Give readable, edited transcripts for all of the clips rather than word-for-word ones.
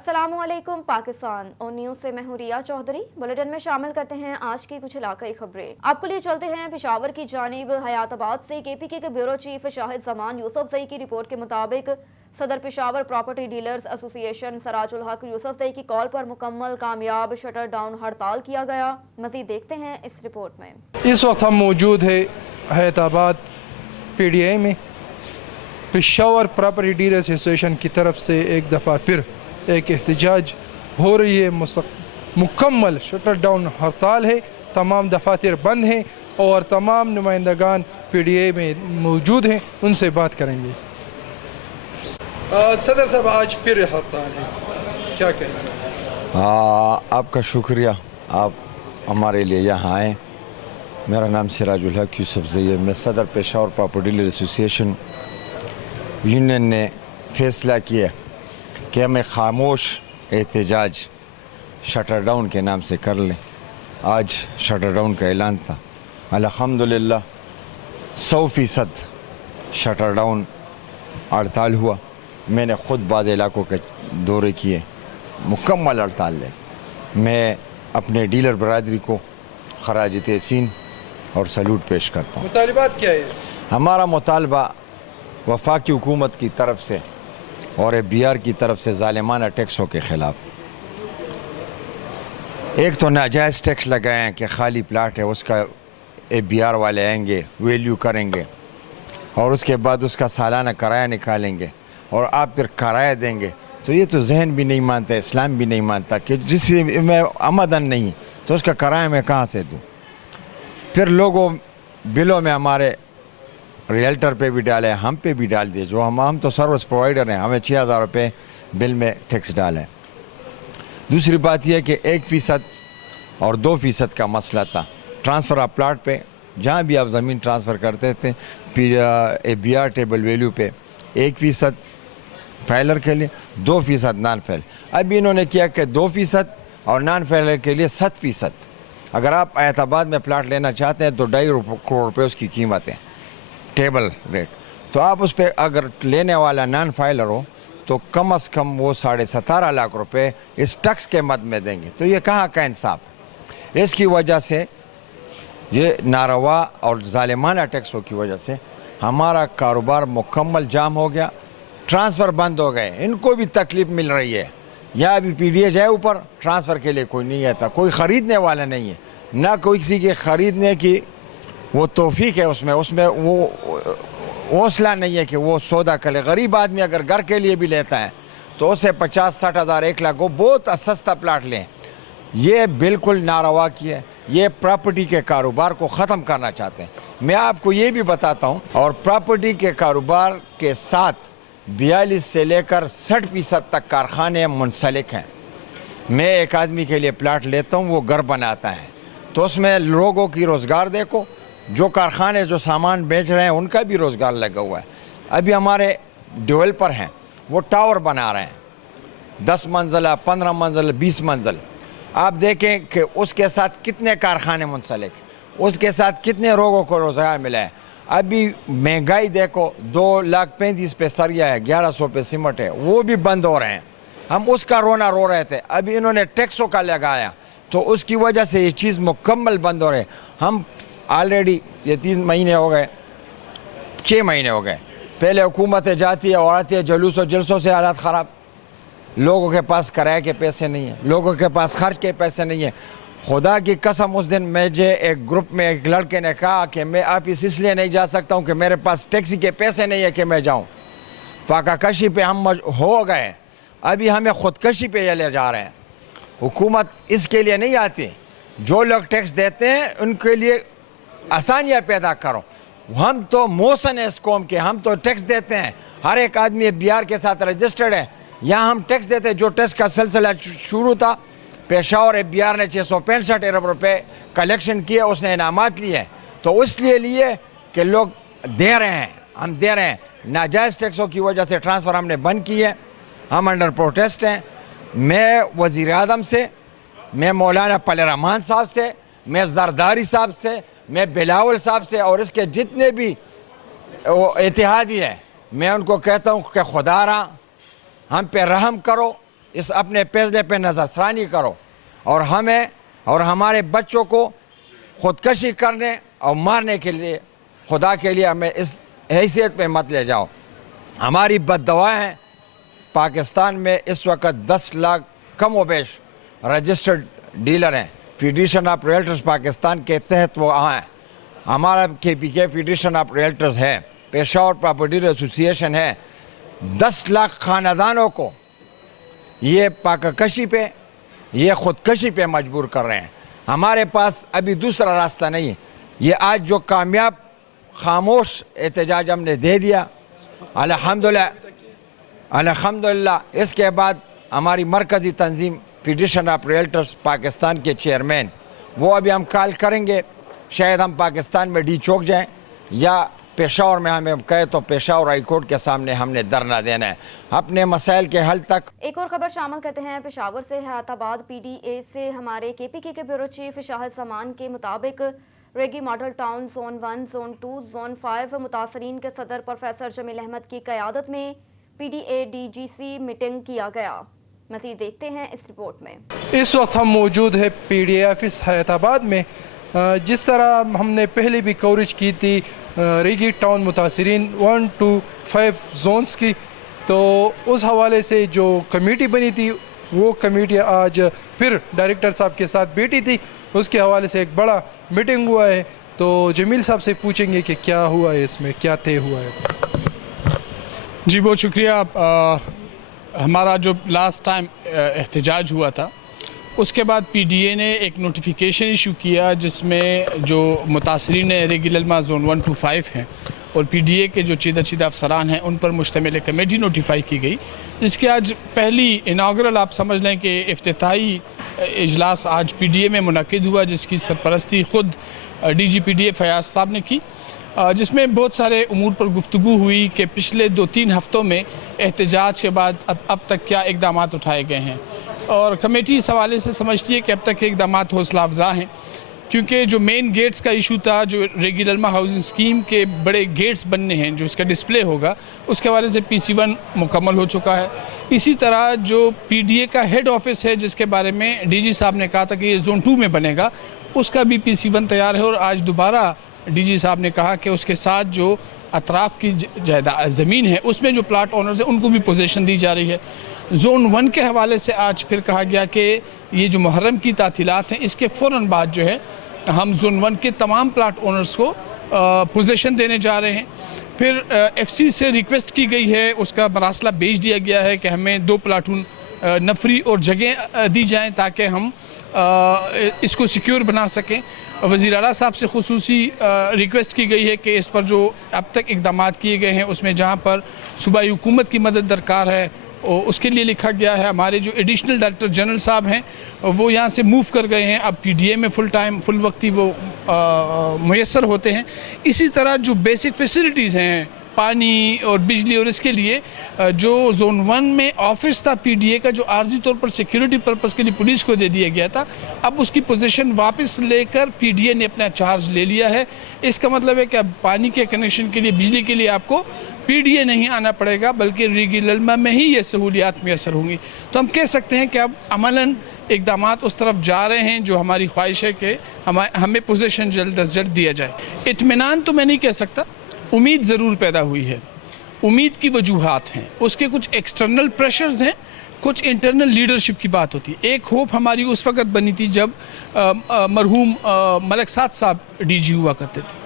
السلام علیکم پاکستان اور نیوز سے میں ہوں ریا چودھری۔ بلیٹن میں شامل کرتے ہیں آج کی کچھ علاقائی خبریں۔ آپ کو لیے چلتے ہیں پشاور کی جانب۔ حیات آباد سے کے پی کے بیورو چیف شاہد زمان یوسف زئی کی رپورٹ کے مطابق صدر پشاور پراپرٹی ڈیلرز ایسوسی ایشن سراج الحق یوسف زئی کی کال پر مکمل کامیاب شٹر ڈاؤن ہڑتال کیا گیا۔ مزید دیکھتے ہیں اس رپورٹ میں۔ اس وقت ہم موجود ہے حیات آباد پی ڈی اے میں۔ پشاور پراپرٹی ڈیلرز ایسوسی ایشن کی طرف سے ایک دفعہ پھر ایک احتجاج ہو رہی ہے۔ مکمل شٹر ڈاؤن ہڑتال ہے، تمام دفاتر بند ہیں اور تمام نمائندگان پی ڈی اے میں موجود ہیں، ان سے بات کریں گے۔ صدر صاحب، آج پھر ہڑتال ہے، کیا کہیں گے؟ آپ کا شکریہ، آپ ہمارے لیے یہاں آئیں۔ میرا نام سراج الحق یوسف زئی ہے، میں صدر پشاور پراپرٹی ڈیلر ایسوسی ایشن یونین نے فیصلہ کیا کہ ہم ایک خاموش احتجاج شٹر ڈاؤن کے نام سے کر لیں۔ آج شٹر ڈاؤن کا اعلان تھا، الحمدللہ 100% شٹر ڈاؤن ہڑتال ہوا۔ میں نے خود بعض علاقوں کے دورے کیے، مکمل ہڑتال لے۔ میں اپنے ڈیلر برادری کو خراج تحسین اور سلوٹ پیش کرتا ہوں۔ مطالبات کیا ہے؟ ہمارا مطالبہ وفاقی حکومت کی طرف سے اور بی آر کی طرف سے ظالمانہ ٹیکسوں کے خلاف۔ ایک تو ناجائز ٹیکس لگائے ہیں کہ خالی پلاٹ ہے، اس کا بی آر والے آئیں گے، ویلیو کریں گے اور اس کے بعد اس کا سالانہ کرایہ نکالیں گے اور آپ پھر کرایہ دیں گے۔ تو یہ تو ذہن بھی نہیں مانتا، اسلام بھی نہیں مانتا کہ جس میں آمدن نہیں تو اس کا کرایہ میں کہاں سے دوں۔ پھر لوگوں بلوں میں ہمارے ریئلٹر پہ بھی ڈالے، ہم پہ بھی ڈال دیے، جو ہم تو سروس پرووائڈر ہیں، ہمیں 6000 روپے بل میں ٹیکس ڈالا ہے۔ دوسری بات یہ ہے کہ 1% اور 2% کا مسئلہ تھا ٹرانسفر آف پلاٹ پہ۔ جہاں بھی آپ زمین ٹرانسفر کرتے تھے بی آر ٹیبل ویلیو پہ 1% فائلر کے لیے، 2% نان فائل۔ ابھی انہوں نے کیا کہ 2% اور نان فائلر کے لیے 7%۔ اگر آپ حیات آباد میں پلاٹ لینا چاہتے ہیں تو 2.5 کروڑ روپے اس کی قیمت ہے، ٹیبل ریٹ۔ تو آپ اس پہ اگر لینے والا نان فائلر ہو تو کم از کم وہ 17.5 لاکھ روپے اس ٹیکس کے مد میں دیں گے۔ تو یہ کہاں کا انصاف؟ اس کی وجہ سے، یہ ناروا اور ظالمانہ ٹیکسوں کی وجہ سے ہمارا کاروبار مکمل جام ہو گیا، ٹرانسفر بند ہو گئے۔ ان کو بھی تکلیف مل رہی ہے۔ یا ابھی پی ڈی اے جائے اوپر، ٹرانسفر کے لیے کوئی نہیں آتا، کوئی خریدنے والا نہیں ہے، نہ کوئی کسی کے خریدنے کی وہ توفیق ہے، اس میں وہ حوصلہ نہیں ہے کہ وہ سودا کرے۔ غریب آدمی اگر گھر کے لیے بھی لیتا ہے تو اسے 50-60 ہزار 1 لاکھ وہ بہت سستا پلاٹ لیں۔ یہ بالکل ناروا کی ہے، یہ پراپرٹی کے کاروبار کو ختم کرنا چاہتے ہیں۔ میں آپ کو یہ بھی بتاتا ہوں، اور پراپرٹی کے کاروبار کے ساتھ 42 سے لے کر 60% تک کارخانے منسلک ہیں۔ میں ایک آدمی کے لیے پلاٹ لیتا ہوں، وہ گھر بناتا ہے، تو اس میں لوگوں کی روزگار دیکھو، جو کارخانے جو سامان بیچ رہے ہیں ان کا بھی روزگار لگا ہوا ہے۔ ابھی ہمارے ڈیولپر ہیں، وہ ٹاور بنا رہے ہیں، 10 منزلہ، 15 منزل، 20 منزل۔ آپ دیکھیں کہ اس کے ساتھ کتنے کارخانے منسلک، اس کے ساتھ کتنے لوگوں کو روزگار ملا ہے۔ ابھی مہنگائی دیکھو، 2,35,000 پہ سریا ہے، 1100 پہ سیمنٹ ہے، وہ بھی بند ہو رہے ہیں۔ ہم اس کا رونا رو رہے تھے، ابھی انہوں نے ٹیکسوں کا لگایا تو اس کی وجہ سے یہ چیز مکمل بند ہو رہے ہیں۔ ہم آلریڈی یہ 3 مہینے ہو گئے، 6 مہینے ہو گئے، پہلے حکومتیں جاتی ہے اور آتی ہے، جلوس و جلسوں سے حالات خراب، لوگوں کے پاس کرائے کے پیسے نہیں ہیں، لوگوں کے پاس خرچ کے پیسے نہیں ہیں۔ خدا کی قسم، اس دن مجھے ایک گروپ میں ایک لڑکے نے کہا کہ میں آفس اس لیے نہیں جا سکتا ہوں کہ میرے پاس ٹیکسی کے پیسے نہیں ہے کہ میں جاؤں۔ فاقہ کشی پہ ہم ہو گئے، ابھی ہمیں خودکشی پہ یہ لے جا رہے ہیں۔ حکومت اس کے لیے نہیں آتی، جو لوگ ٹیکس دیتے ہیں ان کے لیے آسانیاں پیدا کرو۔ ہم تو موسن ہے اس قوم کے، ہم تو ٹیکس دیتے ہیں، ہر ایک آدمی بی آر کے ساتھ رجسٹرڈ ہے، یہاں ہم ٹیکس دیتے ہیں۔ جو ٹیکس کا سلسلہ شروع تھا، پشاور بی آر نے 665 ارب روپے کلیکشن کیے، اس نے انعامات لیے، تو اس لیے لیے کہ لوگ دے رہے ہیں، ہم دے رہے ہیں۔ ناجائز ٹیکسوں کی وجہ سے ٹرانسفر ہم نے بند کی ہے، ہم انڈر پروٹیسٹ ہیں۔ میں وزیر اعظم سے، میں مولانا پل رحمان صاحب سے، میں زرداری صاحب سے، میں بلاول صاحب سے اور اس کے جتنے بھی اتحادی ہیں، میں ان کو کہتا ہوں کہ خدا را ہم پہ رحم کرو، اس اپنے فیصلے پہ نظر ثانی کرو اور ہمیں اور ہمارے بچوں کو خودکشی کرنے اور مارنے کے لیے خدا کے لیے ہمیں اس حیثیت پہ مت لے جاؤ. ہماری بد دعائیں ہیں. پاکستان میں اس وقت 10 لاکھ کم و بیش رجسٹرڈ ڈیلر ہیں. فیڈریشن آف ریئلٹرز پاکستان کے تحت وہ ہیں. ہمارا KPK فیڈریشن آف ریئلٹرز ہے, پشاور پراپرٹی ایسوسیشن ہے. 10 لاکھ خاندانوں کو یہ پاککشی پہ, یہ خودکشی پہ مجبور کر رہے ہیں. ہمارے پاس ابھی دوسرا راستہ نہیں. یہ آج جو کامیاب خاموش احتجاج ہم نے دے دیا, الحمدللہ اس کے بعد ہماری مرکزی تنظیم فیڈریشن آف ریئلٹرز پاکستان کے چیئرمین وہ ابھی ہم کال کریں گے. شاید ہم پاکستان میں ڈی چوک جائیں یا پشاور میں ہمیں کہے تو پشاور ہائی کورٹ کے سامنے ہم نے دھرنا دینا ہے اپنے مسائل کے حل تک. ایک اور خبر شامل کرتے ہیں پشاور سے. حیات آباد PDA سے ہمارے KPK کے بیورو چیف شاہد زمان کے مطابق Regi model town zone 1 zone 2 zone 5 متاثرین کے صدر پروفیسر جمیل احمد کی قیادت میں PDA DGC میٹنگ کیا گیا. مزید دیکھتے ہیں اس رپورٹ میں. اس وقت ہم موجود ہے PDA آفس حیات آباد میں. جس طرح ہم نے پہلے بھی کوریج کی تھی ریگی ٹاؤن متاثرین 1 to 5 زونز کی, تو اس حوالے سے جو کمیٹی بنی تھی وہ کمیٹی آج پھر ڈائریکٹر صاحب کے ساتھ بیٹھی تھی. اس کے حوالے سے ایک بڑا میٹنگ ہوا ہے. تو جمیل صاحب سے پوچھیں گے کہ کیا ہوا ہے, اس میں کیا طے ہوا ہے. جی بہت شکریہ. ہمارا جو لاسٹ ٹائم احتجاج ہوا تھا اس کے بعد PDA نے ایک نوٹیفیکیشن ایشو کیا جس میں جو متاثرین ریگی للما زون 1 to 5 ہیں اور PDA کے جو چیدہ افسران ہیں ان پر مشتمل کمیٹی نوٹیفائی کی گئی, جس کی آج پہلی اناگرل آپ سمجھ لیں کہ افتتاحی اجلاس آج PDA میں منعقد ہوا, جس کی سرپرستی خود DG PDA فیاض صاحب نے کی, جس میں بہت سارے امور پر گفتگو ہوئی کہ پچھلے 2-3 ہفتوں میں احتجاج کے بعد اب تک کیا اقدامات اٹھائے گئے ہیں. اور کمیٹی اس حوالے سے سمجھتی ہے کہ اب تک کے اقدامات حوصلہ افزا ہیں, کیونکہ جو مین گیٹس کا ایشو تھا, جو ریگی للما ہاؤسنگ اسکیم کے بڑے گیٹس بننے ہیں جو اس کا ڈسپلے ہوگا, اس کے حوالے سے PC1 مکمل ہو چکا ہے. اسی طرح جو PDA کا ہیڈ آفس ہے جس کے بارے میں DG صاحب نے کہا تھا کہ یہ زون 2 میں بنے گا, اس کا بھی PC1 تیار ہے. اور آج دوبارہ DG صاحب نے کہا کہ اس کے ساتھ جو اطراف کی زمین ہے اس میں جو پلاٹ اونرز ہیں ان کو بھی پوزیشن دی جا رہی ہے. زون 1 کے حوالے سے آج پھر کہا گیا کہ یہ جو محرم کی تعطیلات ہیں اس کے فوراً بعد جو ہے ہم زون 1 کے تمام پلاٹ اونرز کو پوزیشن دینے جا رہے ہیں. پھر FC سے ریکویسٹ کی گئی ہے, اس کا مراسلہ بھیج دیا گیا ہے کہ ہمیں 2 پلاٹون نفری اور جگہ دی جائیں تاکہ ہم اس کو سیکیور بنا سکیں. وزیر اعلیٰ صاحب سے خصوصی ریکویسٹ کی گئی ہے کہ اس پر جو اب تک اقدامات کیے گئے ہیں اس میں جہاں پر صوبائی حکومت کی مدد درکار ہے اس کے لیے لکھا گیا ہے. ہمارے جو ایڈیشنل ڈائریکٹر جنرل صاحب ہیں وہ یہاں سے موو کر گئے ہیں, اب PDA میں فل وقتی وہ میسر ہوتے ہیں. اسی طرح جو بیسک فیسلٹیز ہیں, پانی اور بجلی, اور اس کے لیے جو زون 1 میں آفس تھا PDA کا جو عارضی طور پر سیکیورٹی پرپس کے لیے پولیس کو دے دیا گیا تھا, اب اس کی پوزیشن واپس لے کر PDA نے اپنا چارج لے لیا ہے. اس کا مطلب ہے کہ اب پانی کے کنیکشن کے لیے, بجلی کے لیے آپ کو PDA نہیں آنا پڑے گا بلکہ ریگی للما میں ہی یہ سہولیات میسر ہوں گی. تو ہم کہہ سکتے ہیں کہ اب عملاً اقدامات اس طرف جا رہے ہیں جو ہماری خواہش ہے کہ ہمیں پوزیشن جلد از جلد دیا جائے. اطمینان تو میں نہیں کہہ سکتا, امید ضرور پیدا ہوئی ہے. امید کی وجوہات ہیں, اس کے کچھ ایکسٹرنل پریشرز ہیں, کچھ انٹرنل لیڈرشپ کی بات ہوتی ہے. ایک ہوپ ہماری اس وقت بنی تھی جب مرحوم ملک سعد صاحب DG ہوا کرتے تھے,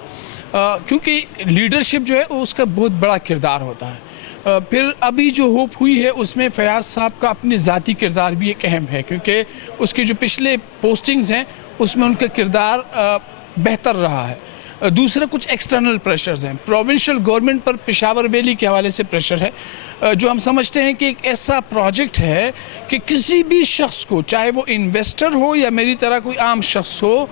کیونکہ لیڈرشپ جو ہے اس کا بہت بڑا کردار ہوتا ہے. پھر ابھی جو ہوپ ہوئی ہے اس میں فیاض صاحب کا اپنی ذاتی کردار بھی ایک اہم ہے, کیونکہ اس کے جو پچھلے پوسٹنگز ہیں اس میں ان کا کردار بہتر رہا ہے. دوسرا کچھ ایکسٹرنل پریشرز ہیں. پروونشل گورنمنٹ پر پشاور ویلی کے حوالے سے پریشر ہے, جو ہم سمجھتے ہیں کہ ایک ایسا پروجیکٹ ہے کہ کسی بھی شخص کو, چاہے وہ انویسٹر ہو یا میری طرح کوئی عام شخص ہو,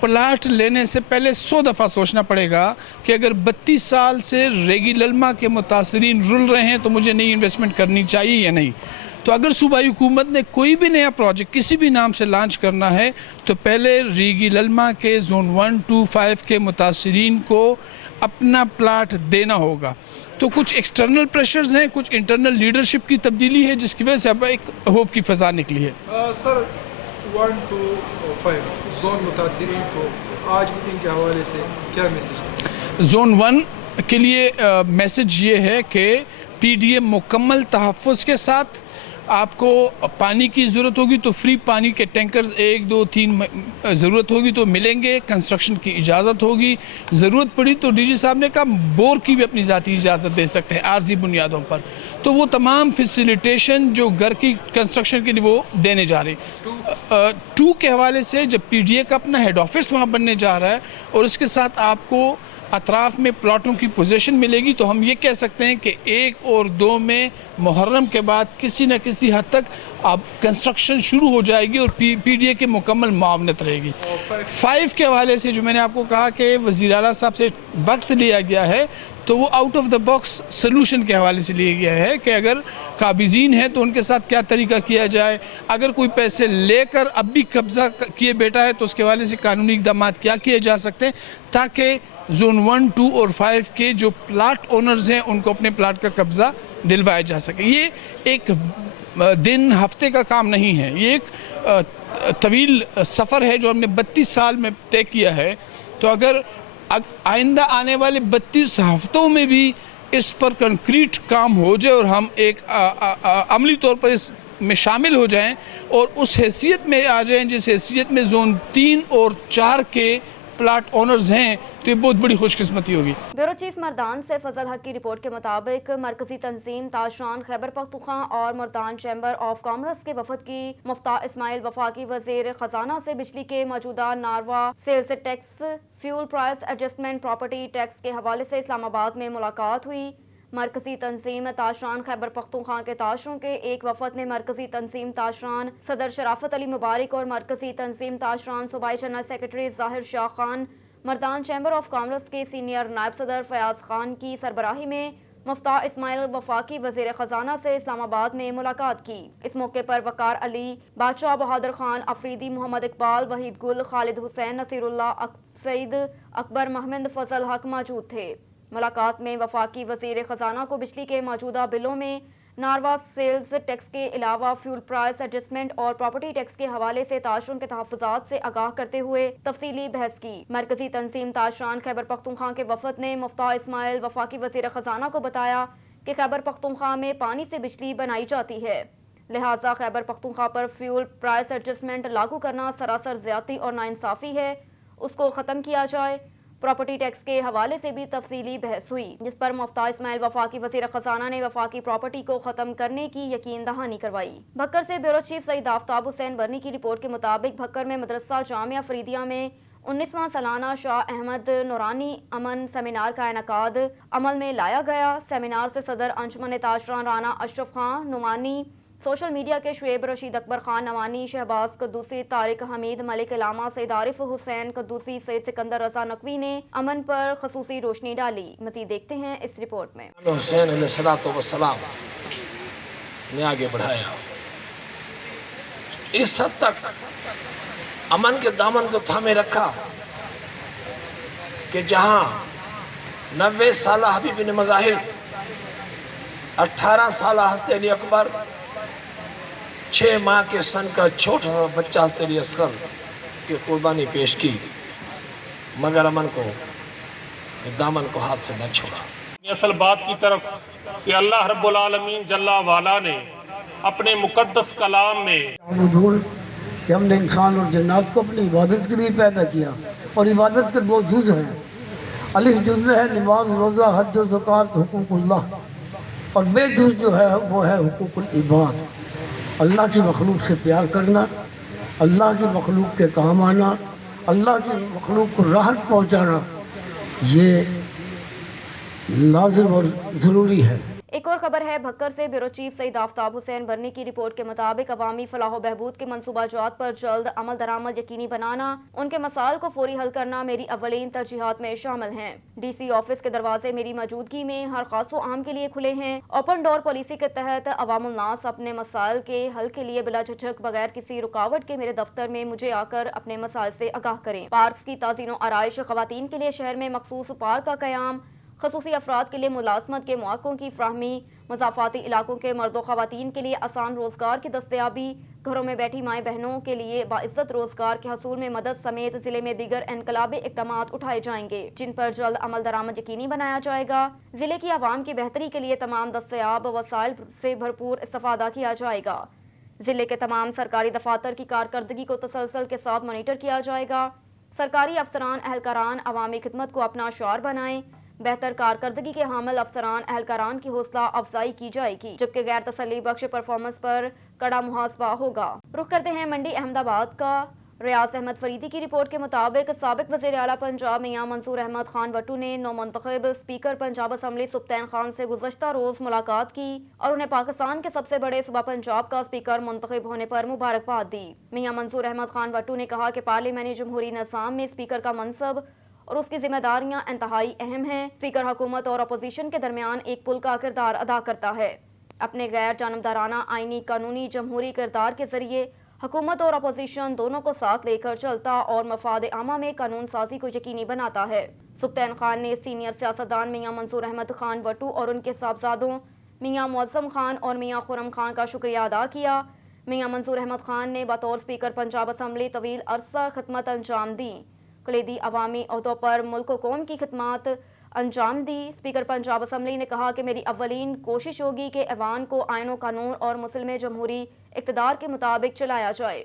پلاٹ لینے سے پہلے 100 دفعہ سوچنا پڑے گا کہ اگر 32 سال سے ریگی للما کے متاثرین رل رہے ہیں تو مجھے نئی انویسٹمنٹ کرنی چاہیے یا نہیں. تو اگر صوبائی حکومت نے کوئی بھی نیا پروجیکٹ کسی بھی نام سے لانچ کرنا ہے تو پہلے ریگی للما کے زون 1 to 5 کے متاثرین کو اپنا پلاٹ دینا ہوگا. تو کچھ ایکسٹرنل پریشرز ہیں, کچھ انٹرنل لیڈرشپ کی تبدیلی ہے, جس کی وجہ سے اب ایک ہوپ کی فضا نکلی ہے. سر 1 to 5 زون متاثرین کو آج میٹنگ کے حوالے سے کیا میسج ہے؟ زون 1 کے لیے میسج یہ ہے کہ پی ڈی اے مکمل تحفظ کے ساتھ, آپ کو پانی کی ضرورت ہوگی تو فری پانی کے ٹینکرز 1 2 3 ضرورت ہوگی تو ملیں گے, کنسٹرکشن کی اجازت ہوگی, ضرورت پڑی تو ڈی جی صاحب نے کہا بور کی بھی اپنی ذاتی اجازت دے سکتے ہیں عارضی بنیادوں پر. تو وہ تمام فیسیلیٹیشن جو گھر کی کنسٹرکشن کے لیے وہ دینے جا رہے. 2 کے حوالے سے جب پی ڈی اے کا اپنا ہیڈ آفس وہاں بننے جا رہا ہے اور اس کے ساتھ آپ کو اطراف میں پلاٹوں کی پوزیشن ملے گی, تو ہم یہ کہہ سکتے ہیں کہ 1 اور 2 میں محرم کے بعد کسی نہ کسی حد تک اب کنسٹرکشن شروع ہو جائے گی اور پی ڈی اے کے مکمل معاونت رہے گی. 5 کے حوالے سے جو میں نے آپ کو کہا کہ وزیر اعلیٰ صاحب سے وقت لیا گیا ہے, تو وہ out of the box solution کے حوالے سے لیا گیا ہے کہ اگر قابضین ہیں تو ان کے ساتھ کیا طریقہ کیا جائے, اگر کوئی پیسے لے کر اب بھی قبضہ کیے بیٹھا ہے تو اس کے حوالے سے قانونی اقدامات کیا کیے جا سکتے ہیں, تاکہ زون 1 2 اور 5 کے جو پلاٹ اونرز ہیں ان کو اپنے پلاٹ کا قبضہ دلوایا جا سکے. یہ ایک دن ہفتے کا کام نہیں ہے, یہ ایک طویل سفر ہے جو ہم نے 32 سال میں طے کیا ہے. تو اگر آئندہ آنے والے 32 ہفتوں میں بھی اس پر کنکریٹ کام ہو جائے اور ہم ایک عملی طور پر اس میں شامل ہو جائیں اور اس حیثیت میں آ جائیں جس حیثیت میں زون 3 اور 4 کے پلاٹ اونرز ہیں, تو یہ بہت بڑی خوش قسمتی ہوگی. بیورو چیف مردان سے فضل حق کی رپورٹ کے مطابق مرکزی تنظیم تاشران خیبر پختونخوا اور مردان چیمبر آف کامرس کے وفد کی مفتاح اسماعیل وفاقی وزیر خزانہ سے بجلی کے موجودہ ناروا sales tax, fuel price adjustment, property tax کے حوالے سے اسلام آباد میں ملاقات ہوئی. مرکزی تنظیم تاشران خیبر پختونخوا کے تاشروں کے ایک وفد نے مرکزی تنظیم تاشران صدر شرافت علی مبارک اور مرکزی تنظیم تاشران صوبائی جنرل سیکرٹری ظاہر شاہ خان, مردان چیمبر آف کامرس کے سینئر نائب صدر فیاض خان کی سربراہی میں مفتاح اسماعیل وفاقی وزیر خزانہ سے اسلام آباد میں ملاقات کی. اس موقع پر وقار علی, بادشاہ بہادر خان افریدی, محمد اقبال, وحید گل, خالد حسین, نصیر اللہ, سعید اکبر, محمد فضل حق موجود تھے. ملاقات میں وفاقی وزیر خزانہ کو بجلی کے موجودہ بلوں میں ناروا سیلز ٹیکس کے علاوہ فیول پرائس ایڈجسٹمنٹ اور پراپرٹی ٹیکس کے حوالے سے تاشروں کے تحفظات سے آگاہ کرتے ہوئے تفصیلی بحث کی. مرکزی تنظیم تاشران خیبر پختونخوا کے وفد نے مفتاح اسماعیل وفاقی وزیر خزانہ کو بتایا کہ خیبر پختونخوا میں پانی سے بجلی بنائی جاتی ہے, لہٰذا خیبر پختونخوا پر فیول پرائس ایڈجسٹمنٹ لاگو کرنا سراسر زیادتی اور ناانصافی ہے, اس کو ختم کیا جائے. پراپرٹی ٹیکس کے حوالے سے بھی تفصیلی بحث ہوئی, جس پر مفتاح اسماعیل وفاقی وزیر خزانہ نے وفاقی پراپرٹی کو ختم کرنے کی یقین دہانی کروائی. بھکر سے بیورو چیف سعید آفتاب حسین برنی کی رپورٹ کے مطابق بھکر میں مدرسہ جامعہ فریدیہ میں 19واں سالانہ شاہ احمد نورانی امن سیمینار کا انعقاد عمل میں لایا گیا. سیمینار سے صدر انجمن تاشران رانا اشرف خان نعمانی, سوشل میڈیا کے شعیب رشید اکبر خان نعمانی, شہباز قدوسی, طارق حمید, ملک علامہ, سید عارف حسین قدوسی, سید سکندر رضا نقوی نے امن پر خصوصی روشنی ڈالی. مزید دیکھتے ہیں اس رپورٹ میں. حسین علیہ السلام نے آگے بڑھایا, اس حد تک امن کے دامن کو تھامے رکھا کہ جہاں 90 سالہ حبیب بن مظاہر, 18 سالہ حضرت علی اکبر, 6 ماہ کے سن کا چھوٹا سا بچہ حضرت علی اصغر کی قربانی پیش کی, مگر امن کو دامن کو ہاتھ سے نہ چھوڑا. اصل بات کی طرف کہ اللہ رب العالمین جل وعلا نے اپنے مقدس کلام میں وجود کہ ہم نے انسان اور جنات کو اپنی عبادت کے لیے پیدا کیا, اور عبادت کے 2 جز ہیں. الف جز میں ہے نماز, روزہ, حج و زکوٰۃ, حقوق اللہ, اور بے جز جو ہے وہ ہے حقوق العباد. اللہ کی مخلوق سے پیار کرنا, اللہ کی مخلوق کے کام آنا, اللہ کی مخلوق کو راحت پہنچانا, یہ لازم اور ضروری ہے. ایک اور خبر ہے بھکر سے. بیورو چیف سعید آفتاب حسین برنی کی رپورٹ کے مطابق عوامی فلاح و بہبود کے منصوبہ جات پر جلد عمل درآمد یقینی بنانا, ان کے مسائل کو فوری حل کرنا میری اولین ترجیحات میں شامل ہیں. ڈی سی آفس کے دروازے میری موجودگی میں ہر خاص و عام کے لیے کھلے ہیں. اوپن ڈور پالیسی کے تحت عوام الناس اپنے مسائل کے حل کے لیے بلا جھجھک بغیر کسی رکاوٹ کے میرے دفتر میں مجھے آ کر اپنے مسائل سے آگاہ کریں. پارکس کی تعزین و آرائش, خواتین کے لیے شہر میں مخصوص پارک کا قیام, خصوصی افراد کے لیے ملازمت کے مواقعوں کی فراہمی، مضافاتی علاقوں کے مرد و خواتین کے لیے آسان روزگار کی دستیابی، گھروں میں بیٹھی مائیں بہنوں کے لیے باعزت روزگار کے حصول میں مدد سمیت ضلع میں دیگر انقلابی اقدامات اٹھائے جائیں گے جن پر جلد عمل درآمد یقینی بنایا جائے گا۔ ضلع کی عوام کی بہتری کے لیے تمام دستیاب وسائل سے بھرپور استفادہ کیا جائے گا۔ ضلع کے تمام سرکاری دفاتر کی کارکردگی کو تسلسل کے ساتھ مانیٹر کیا جائے گا۔ سرکاری افسران اہلکاران عوامی خدمت کو اپنا شعار بنائیں۔ بہتر کارکردگی کے حامل افسران اہلکاران کی حوصلہ افزائی کی جائے گی جبکہ غیر تسلی بخش پرفارمنس پر کڑا محاسبہ ہوگا۔ رخ کرتے ہیں منڈی احمد آباد کا۔ ریاض احمد فریدی کی رپورٹ کے مطابق سابق وزیر اعلیٰ پنجاب میاں منصور احمد خان وٹو نے نومنتخب اسپیکر پنجاب اسمبلی سبطین خان سے گزشتہ روز ملاقات کی اور انہیں پاکستان کے سب سے بڑے صوبہ پنجاب کا اسپیکر منتخب ہونے پر مبارکباد دی۔ میاں منصور احمد خان وٹو نے کہا کہ پارلیمانی جمہوری نظام میں اسپیکر کا منصب اور اس کی ذمہ داریاں انتہائی اہم ہیں۔ اسپیکر حکومت اور اپوزیشن کے درمیان ایک پل کا کردار ادا کرتا ہے۔ اپنے غیر جانبدارانہ آئینی قانونی جمہوری کردار کے ذریعے حکومت اور اپوزیشن دونوں کو ساتھ لے کر چلتا اور مفاد عامہ میں قانون سازی کو یقینی بناتا ہے۔ سبطین خان نے سینئر سیاستدان میاں منصور احمد خان وٹو اور ان کے صاحبزادوں میاں معظم خان اور میاں خرم خان کا شکریہ ادا کیا۔ میاں منصور احمد خان نے بطور اسپیکر پنجاب اسمبلی طویل عرصہ خدمت انجام دی، کلیدی عوامی عہدوں پر ملک و قوم کی خدمات انجام دی۔ اسپیکر پنجاب اسمبلی نے کہا کہ میری اولین کوشش ہوگی کہ ایوان کو آئین و قانون اور مسلم جمہوری اقتدار کے مطابق چلایا جائے۔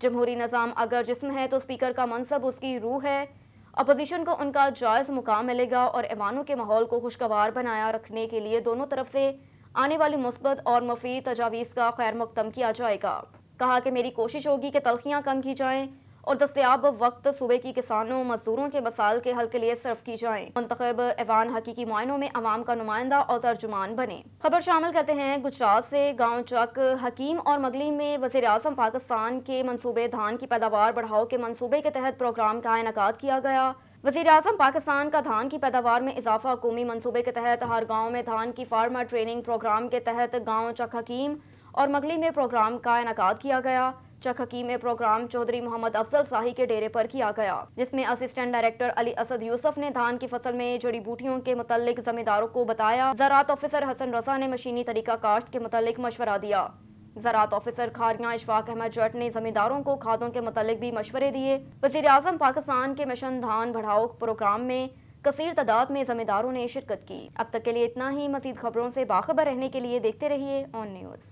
جمہوری نظام اگر جسم ہے تو اسپیکر کا منصب اس کی روح ہے۔ اپوزیشن کو ان کا جائز مقام ملے گا اور ایوانوں کے ماحول کو خوشگوار بنایا رکھنے کے لیے دونوں طرف سے آنے والی مثبت اور مفید تجاویز کا خیر مقدم کیا جائے گا۔ کہا کہ میری کوشش ہوگی کہ تلخیاں کم کی جائیں اور دستیاب وقت صوبے کی کسانوں مزدوروں کے مسائل کے حل کے لیے صرف کی جائیں۔ منتخب ایوان حقیقی معائنوں میں عوام کا نمائندہ اور ترجمان بنے۔ خبر شامل کرتے ہیں گجرات سے۔ گاؤں چک حکیم اور مغلی میں وزیر اعظم پاکستان کے منصوبے دھان کی پیداوار بڑھاؤ کے منصوبے کے تحت پروگرام کا انعقاد کیا گیا۔ وزیر اعظم پاکستان کا دھان کی پیداوار میں اضافہ قومی منصوبے کے تحت ہر گاؤں میں دھان کی فارمر ٹریننگ پروگرام کے تحت گاؤں چک حکیم اور مغلی میں پروگرام کا انعقاد کیا گیا۔ چک حکیم میں پروگرام چودھری محمد افضل شاہی کے ڈیرے پر کیا گیا جس میں اسسٹنٹ ڈائریکٹر علی اسد یوسف نے دھان کی فصل میں جڑی بوٹیوں کے متعلق زمینداروں کو بتایا۔ زراعت آفیسر حسن رضا نے مشینی طریقہ کاشت کے متعلق مشورہ دیا۔ زراعت آفیسر کھاریاں اشفاق احمد جٹ نے زمینداروں کو کھادوں کے متعلق بھی مشورے دیے۔ وزیر اعظم پاکستان کے مشن دھان بڑھاؤ پروگرام میں کثیر تعداد میں زمینداروں نے شرکت کی۔ اب تک کے لیے اتنا ہی۔ مزید خبروں سے باخبر رہنے کے لیے دیکھتے رہیے اون نیوز۔